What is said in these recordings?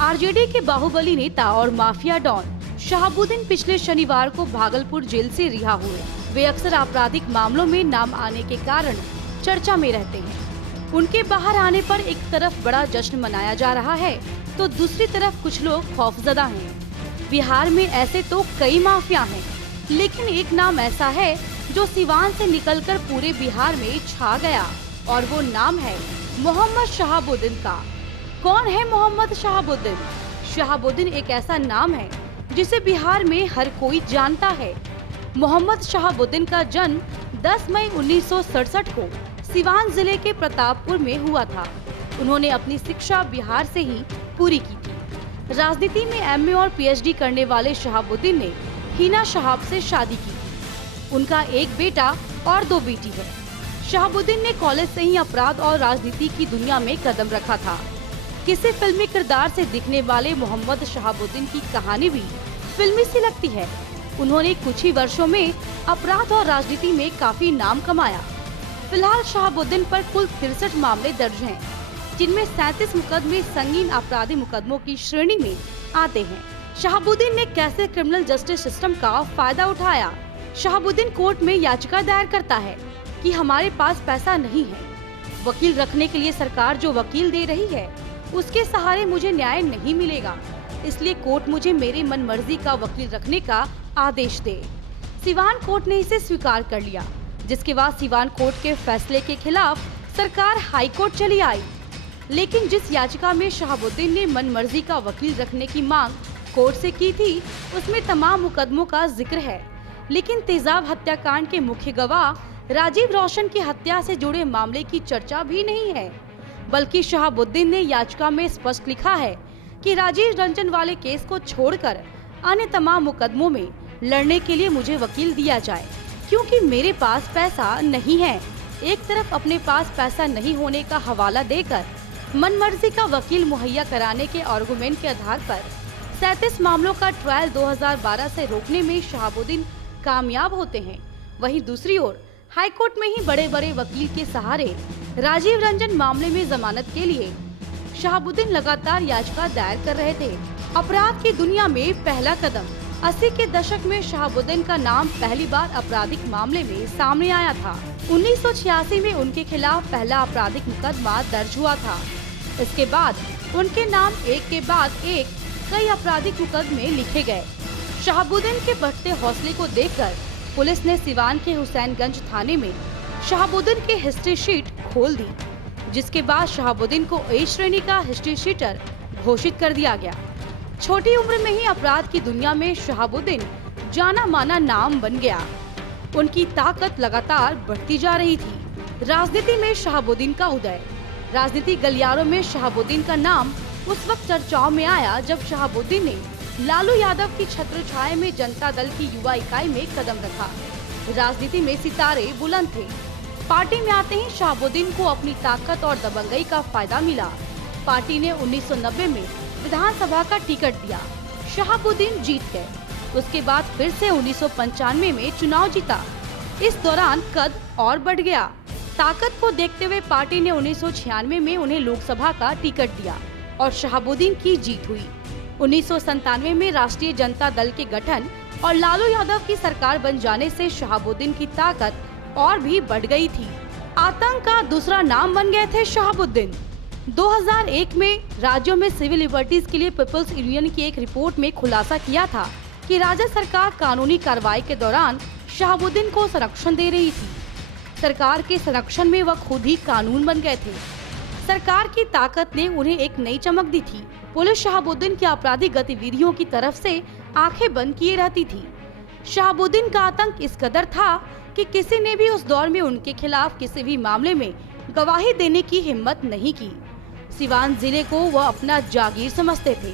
RJD के बाहुबली नेता और माफिया डॉन शहाबुद्दीन पिछले शनिवार को भागलपुर जेल से रिहा हुए। वे अक्सर आपराधिक मामलों में नाम आने के कारण चर्चा में रहते हैं। उनके बाहर आने पर एक तरफ बड़ा जश्न मनाया जा रहा है तो दूसरी तरफ कुछ लोग खौफजदा हैं। बिहार में ऐसे तो कई माफिया हैं, लेकिन एक नाम ऐसा है जो सिवान से निकलकर पूरे बिहार में छा गया और वो नाम है मोहम्मद शहाबुद्दीन का। कौन है मोहम्मद शहाबुद्दीन? शहाबुद्दीन एक ऐसा नाम है जिसे बिहार में हर कोई जानता है। मोहम्मद शहाबुद्दीन का जन्म 10 मई 1967 को सिवान जिले के प्रतापपुर में हुआ था। उन्होंने अपनी शिक्षा बिहार से ही पूरी की थी। राजनीति में एमए और पीएचडी करने वाले शहाबुद्दीन ने हिना शहाब से शादी की। उनका एक बेटा और 2 बेटी है। शहाबुद्दीन ने कॉलेज से ही अपराध और राजनीति की दुनिया में कदम रखा था। किसी फिल्मी किरदार से दिखने वाले मोहम्मद शहाबुद्दीन की कहानी भी फिल्मी सी लगती है। उन्होंने कुछ ही वर्षों में अपराध और राजनीति में काफी नाम कमाया। फिलहाल शहाबुद्दीन पर कुल 63 मामले दर्ज हैं, जिनमें 37 मुकदमे संगीन आपराधिक मुकदमों की श्रेणी में आते हैं। शहाबुद्दीन ने कैसे क्रिमिनल जस्टिस सिस्टम का फायदा उठाया? शहाबुद्दीन कोर्ट में याचिका दायर करता है कि हमारे पास पैसा नहीं है। वकील रखने के लिए सरकार जो वकील दे रही है उसके सहारे मुझे न्याय नहीं मिलेगा, इसलिए कोर्ट मुझे मेरी मनमर्जी का वकील रखने का आदेश दे। सिवान कोर्ट ने इसे स्वीकार कर लिया, जिसके बाद सिवान कोर्ट के फैसले के खिलाफ सरकार हाई कोर्ट चली आई। लेकिन जिस याचिका में शहाबुद्दीन ने मनमर्जी का वकील रखने की मांग कोर्ट से की थी, उसमें तमाम मुकदमों का जिक्र है, लेकिन तेजाब हत्याकांड के मुख्य गवाह राजीव रौशन की हत्या से जुड़े मामले की चर्चा भी नहीं है। बल्कि शहाबुद्दीन ने याचिका में स्पष्ट लिखा है कि राजीव रंजन वाले केस को छोड़कर अन्य तमाम मुकदमों में लड़ने के लिए मुझे वकील दिया जाए, क्योंकि मेरे पास पैसा नहीं है। एक तरफ अपने पास पैसा नहीं होने का हवाला देकर मनमर्जी का वकील मुहैया कराने के आर्गुमेंट के आधार पर 37 मामलों का ट्रायल 2012 से रोकने में शहाबुद्दीन कामयाब होते हैं। वहीं दूसरी ओर हाईकोर्ट में ही बड़े बड़े वकील के सहारे राजीव रंजन मामले में जमानत के लिए शहाबुद्दीन लगातार याचिका दायर कर रहे थे। अपराध की दुनिया में पहला कदम 80 के दशक में शहाबुद्दीन का नाम पहली बार आपराधिक मामले में सामने आया था। 1986 में उनके खिलाफ पहला आपराधिक मुकदमा दर्ज हुआ था। इसके बाद उनके नाम एक के बाद एक कई आपराधिक मुकदमे लिखे गए। शहाबुद्दीन के बढ़ते हौसले को देखकर पुलिस ने सिवान के हुसैनगंज थाने में शहाबुद्दीन की हिस्ट्री शीट खोल दी, जिसके बाद शहाबुद्दीन को ए श्रेणी का हिस्ट्री शीटर घोषित कर दिया गया। छोटी उम्र में ही अपराध की दुनिया में शहाबुद्दीन जाना माना नाम बन गया। उनकी ताकत लगातार बढ़ती जा रही थी। राजनीति में शहाबुद्दीन का उदय। राजनीतिक गलियारों में शहाबुद्दीन का नाम उस वक्त चर्चाओं में आया जब शहाबुद्दीन ने लालू यादव की छत्रछाया में जनता दल की युवा इकाई में कदम रखा। राजनीति में सितारे बुलंद थे। पार्टी में आते ही शहाबुद्दीन को अपनी ताकत और दबंगई का फायदा मिला। पार्टी ने 1990 में विधानसभा का टिकट दिया। शहाबुद्दीन जीत गए। उसके बाद फिर से 1995 में चुनाव जीता। इस दौरान कद और बढ़ गया। ताकत को देखते हुए पार्टी ने 1996 में उन्हें लोकसभा का टिकट दिया और शहाबुद्दीन की जीत हुई। 1997 में राष्ट्रीय जनता दल के गठन और लालू यादव की सरकार बन जाने से शहाबुद्दीन की ताकत और भी बढ़ गई थी। आतंक का दूसरा नाम बन गए थे शहाबुद्दीन। 2001 में राज्यों में सिविल लिबर्टीज के लिए पीपल्स यूनियन की एक रिपोर्ट में खुलासा किया था कि राज्य सरकार कानूनी कार्रवाई के दौरान शहाबुद्दीन को संरक्षण दे रही थी। सरकार के संरक्षण में वह खुद ही कानून बन गए थे। सरकार की ताकत ने उन्हें एक नई चमक दी थी। पुलिस शहाबुद्दीन की आपराधिक गतिविधियों की तरफ से आंखें बंद किए रहती थी। शहाबुद्दीन का आतंक इस कदर था कि किसी ने भी उस दौर में उनके खिलाफ किसी भी मामले में गवाही देने की हिम्मत नहीं की। सिवान जिले को वह अपना जागीर समझते थे,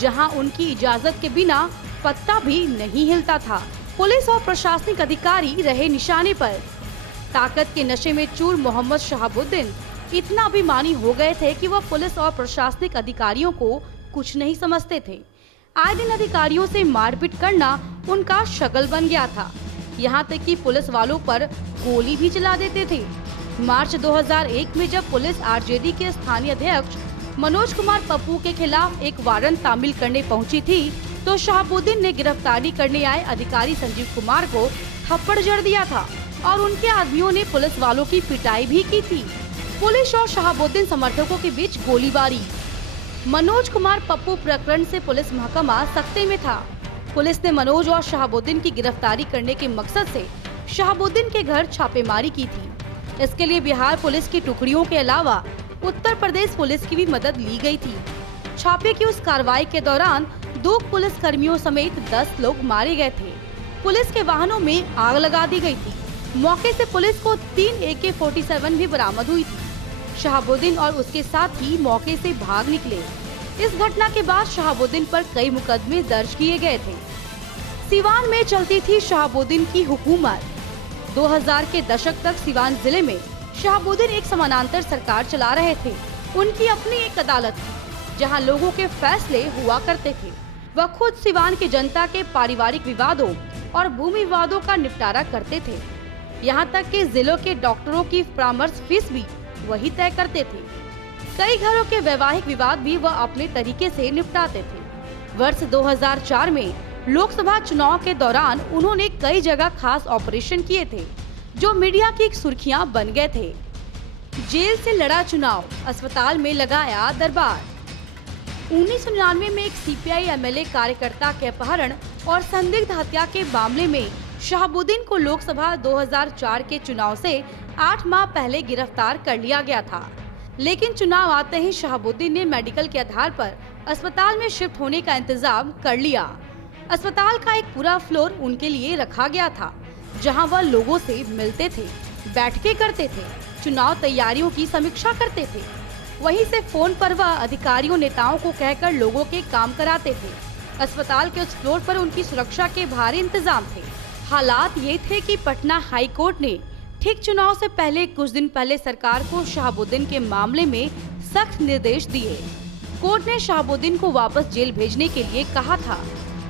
जहां उनकी इजाजत के बिना पत्ता भी नहीं हिलता था। पुलिस और प्रशासनिक अधिकारी रहे निशाने पर। ताकत के नशे में चूर मोहम्मद शहाबुद्दीन इतना अभिमानी हो गए थे कि वह पुलिस और प्रशासनिक अधिकारियों को कुछ नहीं समझते थे। आए दिन अधिकारियों से मारपीट करना उनका शगल बन गया था। यहाँ तक कि पुलिस वालों पर गोली भी चला देते थे। मार्च 2001 में जब पुलिस आरजेडी के स्थानीय अध्यक्ष मनोज कुमार पप्पू के खिलाफ एक वारंट तामील करने पहुंची थी तो शहाबुद्दीन ने गिरफ्तारी करने आए अधिकारी संजीव कुमार को थप्पड़ जड़ दिया था और उनके आदमियों ने पुलिस वालों की पिटाई भी की थी। पुलिस और शहाबुद्दीन समर्थकों के बीच गोलीबारी। मनोज कुमार पप्पू प्रकरण से पुलिस महकमा सख्ते में था। पुलिस ने मनोज और शहाबुद्दीन की गिरफ्तारी करने के मकसद से शहाबुद्दीन के घर छापेमारी की थी। इसके लिए बिहार पुलिस की टुकड़ियों के अलावा उत्तर प्रदेश पुलिस की भी मदद ली गई थी। छापे की उस कार्रवाई के दौरान 2 पुलिस कर्मियों समेत 10 लोग मारे गए थे। पुलिस के वाहनों में आग लगा दी गई थी। मौके से पुलिस को 3 AK-47 भी बरामद हुई थी। शहाबुद्दीन और उसके साथी मौके से भाग निकले। इस घटना के बाद शहाबुद्दीन पर कई मुकदमे दर्ज किए गए थे। सिवान में चलती थी शहाबुद्दीन की हुकूमत। 2000 के दशक तक सिवान जिले में शहाबुद्दीन एक समानांतर सरकार चला रहे थे। उनकी अपनी एक अदालत थी जहां लोगों के फैसले हुआ करते थे। वह खुद सिवान की जनता के पारिवारिक विवादों और भूमि विवादों का निपटारा करते थे। यहाँ तक कि जिलों के डॉक्टरों की परामर्श फीस भी वही तय करते थे। कई घरों के वैवाहिक विवाद भी वह अपने तरीके से निपटाते थे। वर्ष 2004 में लोकसभा चुनाव के दौरान उन्होंने कई जगह खास ऑपरेशन किए थे जो मीडिया की सुर्खियां बन गए थे। जेल से लड़ा चुनाव, अस्पताल में लगाया दरबार। 1999 में एक CPI MLA कार्यकर्ता के अपहरण और संदिग्ध हत्या के मामले में शहाबुद्दीन को लोकसभा 2004 के चुनाव से 8 माह पहले गिरफ्तार कर लिया गया था। लेकिन चुनाव आते ही शहाबुद्दीन ने मेडिकल के आधार पर अस्पताल में शिफ्ट होने का इंतजाम कर लिया। अस्पताल का एक पूरा फ्लोर उनके लिए रखा गया था जहां वह लोगों से मिलते थे, बैठकें करते थे, चुनाव तैयारियों की समीक्षा करते थे। वहीं से फोन पर वह अधिकारियों नेताओं को कहकर लोगों के काम कराते थे। अस्पताल के उस फ्लोर पर उनकी सुरक्षा के भारी इंतजाम थे। हालात ये थे कि पटना हाई कोर्ट ने ठीक चुनाव से पहले कुछ दिन पहले सरकार को शहाबुद्दीन के मामले में सख्त निर्देश दिए। कोर्ट ने शहाबुद्दीन को वापस जेल भेजने के लिए कहा था।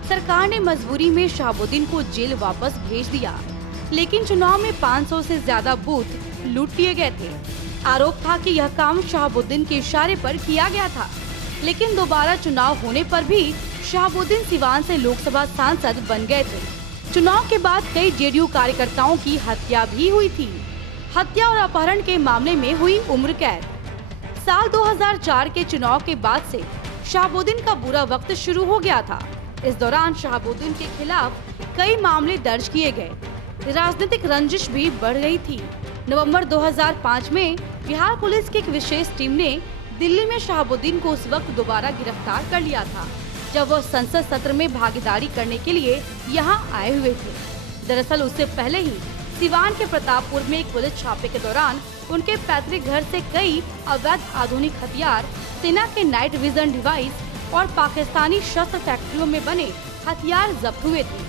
सरकार ने मजबूरी में शहाबुद्दीन को जेल वापस भेज दिया, लेकिन चुनाव में 500 से ज्यादा बूथ लूट लिए गए थे। आरोप था कि यह काम शहाबुद्दीन के इशारे पर किया गया था। लेकिन दोबारा चुनाव होने पर भी शहाबुद्दीन सिवान से लोकसभा सांसद बन गए थे। चुनाव के बाद कई JDU कार्यकर्ताओं की हत्या भी हुई थी। हत्या और अपहरण के मामले में हुई उम्र कैद। साल 2004 के चुनाव के बाद से शहाबुद्दीन का बुरा वक्त शुरू हो गया था। इस दौरान शहाबुद्दीन के खिलाफ कई मामले दर्ज किए गए। राजनीतिक रंजिश भी बढ़ गई थी। नवंबर 2005 में बिहार पुलिस की एक विशेष टीम ने दिल्ली में शहाबुद्दीन को उस वक्त दोबारा गिरफ्तार कर लिया था जब वह संसद सत्र में भागीदारी करने के लिए यहां आए हुए थे। दरअसल उससे पहले ही सिवान के प्रतापपुर में एक पुलिस छापे के दौरान उनके पैतृक घर से कई अवैध आधुनिक हथियार, सेना के नाइट विजन डिवाइस और पाकिस्तानी शस्त्र फैक्ट्रियों में बने हथियार जब्त हुए थे।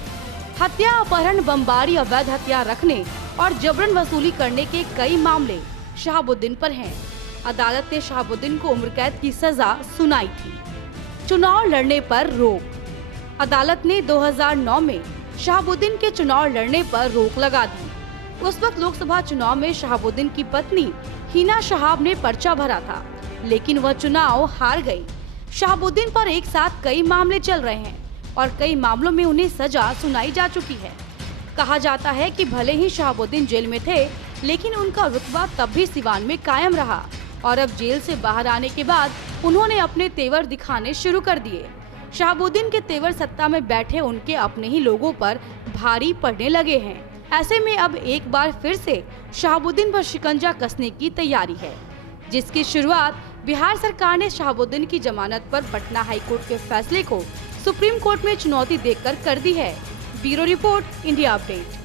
हत्या, अपहरण, बमबारी, अवैध हथियार रखने और जबरन वसूली करने के कई मामले शहाबुद्दीन पर हैं। अदालत ने शहाबुद्दीन को उम्र कैद की सजा सुनाई थी। चुनाव लड़ने पर रोक। अदालत ने 2009 में शहाबुद्दीन के चुनाव लड़ने पर रोक लगा दी। उस वक्त लोकसभा चुनाव में शहाबुद्दीन की पत्नी हिना शहाब ने पर्चा भरा था, लेकिन वह चुनाव हार गई। शहाबुद्दीन पर एक साथ कई मामले चल रहे हैं और कई मामलों में उन्हें सजा सुनाई जा चुकी है। कहा जाता है कि भले ही शहाबुद्दीन जेल में थे, लेकिन उनका रुतबा तब भी सिवान में कायम रहा और अब जेल से बाहर आने के बाद उन्होंने अपने तेवर दिखाने शुरू कर दिए। शहाबुद्दीन के तेवर सत्ता में बैठे उनके अपने ही लोगों पर भारी पड़ने लगे हैं। ऐसे में अब एक बार फिर से शहाबुद्दीन पर शिकंजा कसने की तैयारी है, जिसकी शुरुआत बिहार सरकार ने शहाबुद्दीन की जमानत पर पटना हाई कोर्ट के फैसले को सुप्रीम कोर्ट में चुनौती देकर कर दी है। Bureau report, India update.